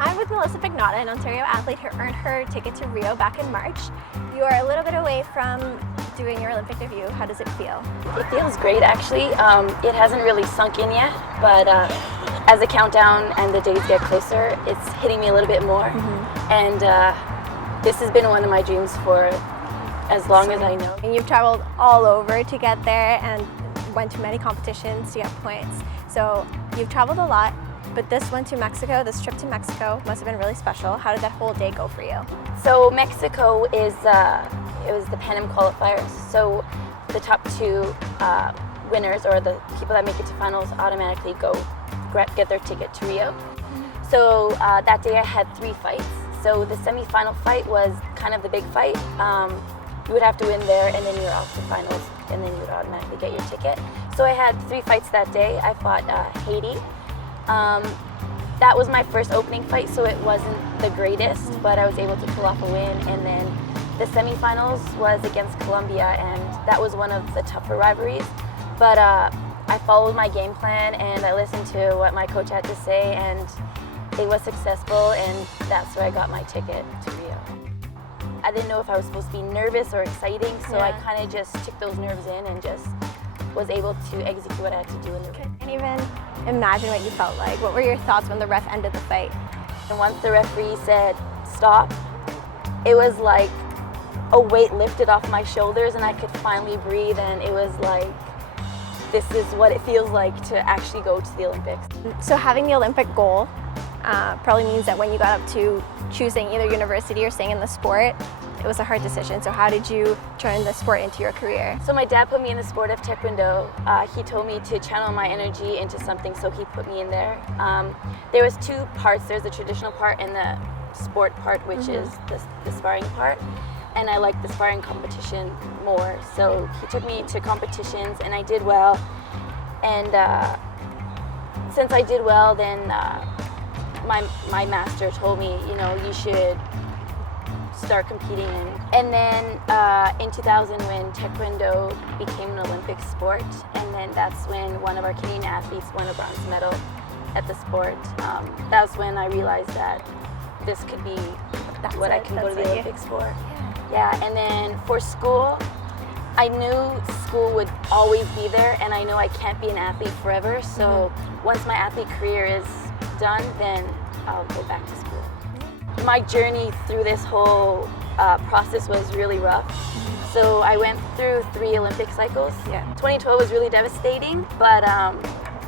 I'm with Melissa Pagnotta, an Ontario athlete who earned her ticket to Rio back in March. You are a little bit away from doing your Olympic debut. How does it feel? It feels great, actually. It hasn't really sunk in yet, but as the countdown and the days get closer, it's hitting me a little bit more. And this has been one of my dreams for as long as I know. And you've traveled all over to get there and went to many competitions to get points. So you've traveled a lot. But this trip to Mexico must have been really special. How did that whole day go for you? So Mexico is, it was the Pan Am qualifiers. So the top two winners, or the people that make it to finals, automatically get their ticket to Rio. So that day I had 3 fights. So the semi-final fight was kind of the big fight. You would have to win there, and then you're off to finals, and then you would automatically get your ticket. So I had 3 fights that day. I fought Haiti. That was my first opening fight, so it wasn't the greatest, but I was able to pull off a win. And then the semifinals was against Colombia, and that was one of the tougher rivalries. But I followed my game plan, and I listened to what my coach had to say, and it was successful, and that's where I got my ticket to Rio. I didn't know if I was supposed to be nervous or exciting, so I kind of just took those nerves in and just was able to execute what I had to do in the ring. I can't even imagine what you felt like. What were your thoughts when the ref ended the fight? And once the referee said stop, it was like a weight lifted off my shoulders and I could finally breathe, and it was like, this is what it feels like to actually go to the Olympics. So having the Olympic goal probably means that when you got up to choosing either university or staying in the sport, it was a hard decision. So how did you turn the sport into your career? So my dad put me in the sport of Taekwondo. He told me to channel my energy into something, so he put me in there. There was 2 parts. There's the traditional part and the sport part, which is the sparring part. And I liked the sparring competition more. So he took me to competitions, and I did well. And since I did well, then my master told me, you should start competing in. And then in 2000, when Taekwondo became an Olympic sport, and then that's when one of our Canadian athletes won a bronze medal at the sport. That's when I realized that this could be what I can go to the Olympics for. Yeah, and then for school, I knew school would always be there, and I know I can't be an athlete forever, so once my athlete career is done, then I'll go back to school. My journey through this whole process was really rough. So I went through 3 Olympic cycles. 2012 was really devastating, but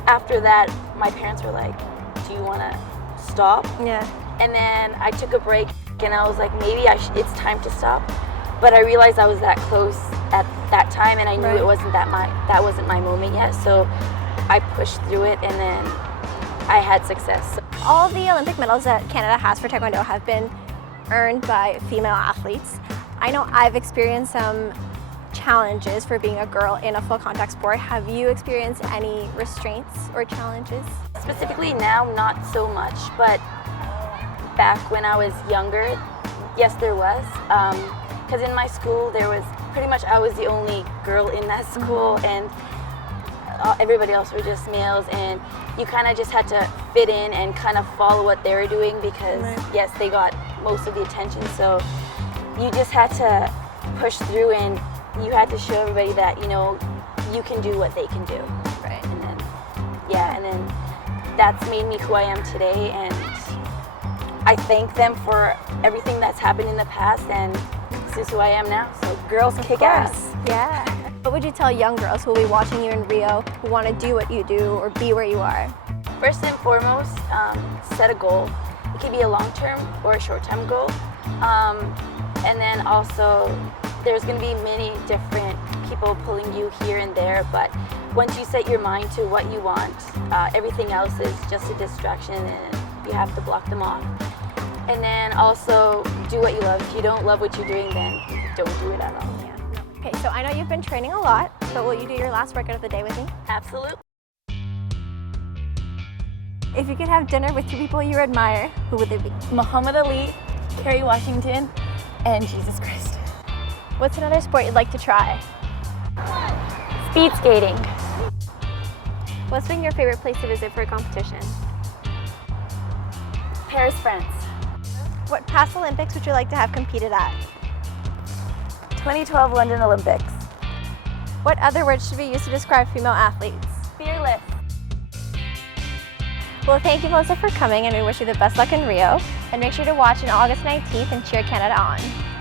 after that, my parents were like, do you want to stop? And then I took a break, and I was like, maybe it's time to stop. But I realized I was that close at that time, and I knew it wasn't that wasn't my moment yet. So I pushed through it, and then I had success. All the Olympic medals that Canada has for Taekwondo have been earned by female athletes. I know I've experienced some challenges for being a girl in a full contact sport. Have you experienced any restraints or challenges? Specifically now, not so much, but back when I was younger, yes, there was. Because in my school, there was pretty much, I was the only girl in that school, and everybody else were just males, and you kind of just had to fit in and kind of follow what they were doing because, yes, they got most of the attention. So you just had to push through, and you had to show everybody that, you can do what they can do. And then, and then that's made me who I am today, and I thank them for everything that's happened in the past, and this is who I am now. So girls kick ass. Yeah. What would you tell young girls who will be watching you in Rio who want to do what you do or be where you are? First and foremost, set a goal. It could be a long-term or a short-term goal. And then also, there's going to be many different people pulling you here and there, but once you set your mind to what you want, everything else is just a distraction, and you have to block them off. And then also, do what you love. If you don't love what you're doing, then don't do it at all. Okay, so I know you've been training a lot, but will you do your last workout of the day with me? Absolutely. If you could have dinner with 2 people you admire, who would they be? Muhammad Ali, Kerry Washington, and Jesus Christ. What's another sport you'd like to try? Speed skating. What's been your favorite place to visit for a competition? Paris, France. What past Olympics would you like to have competed at? 2012 London Olympics. What other words should be used to describe female athletes? Fearless. Well, thank you, Melissa, for coming, and we wish you the best luck in Rio. And make sure to watch on August 19th and cheer Canada on.